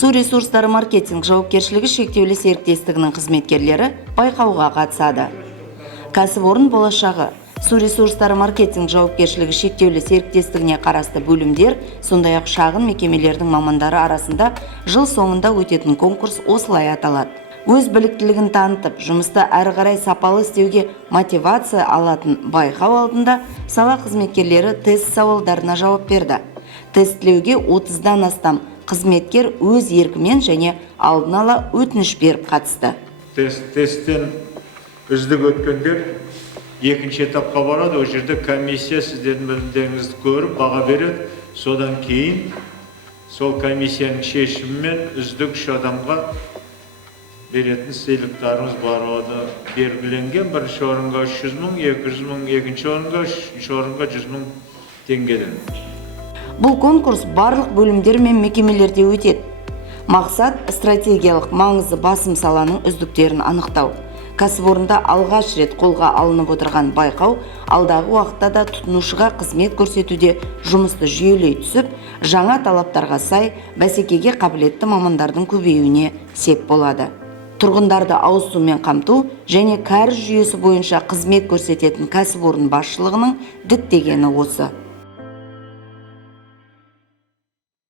Су ресурстары маркетинг жауапкершілігі шектеулі серіктестігінің қызметкерлері байқауға қатысады. Кәсіпорын болашағы су ресурстары маркетинг жауапкершілігі шектеулі серіктестігіне қарасты бөлімдер, сондай-ақ шағын мекемелердің мамандары арасында жыл соңында өтетін конкурс осылай аталады. Өз біліктілігін танытып, жұмысты әрі қарай сапалы істеуге мотивация алатын байқау алдында сала қызметкерлері тест сауалдарына жауап берді. Тестілеуге 30-дан астам қызметкер өз еркімен және алдын ала өтініш беріп қатысты. Тесттен үздік өткендер екінші этапқа барады. Ол жерде комиссия сіздердің білімдеріңізді көріп, баға береді. Содан кейін сол комиссияның шешімімен үздік 3 адамға беретін сыйлықтарымыз бар. Оны белгіленген. Бірінші орынға 300 мың, 200 мың, екінші орынға, үшінші орынға 100 мың теңгеден. Бұл конкурс барлық бөлімдер мен мекемелерде өтеді. Мақсат стратегиялық маңызы басым саланың үздіктерін анықтау. Кәсіпорында алғаш рет қолға алынып отырған байқау алдағы уақытта да тұтынушыға қызмет көрсетуде жұмысты жүйелей түсіп, жаңа талаптарға сай бәсекеге қабілетті мамандардың көбеюіне сеп болады. Тұрғындарды ауыз сумен қамту және кәріз жүйесі бойынша қызмет көрсететін кәсіпорын басшылығының діттегені осы.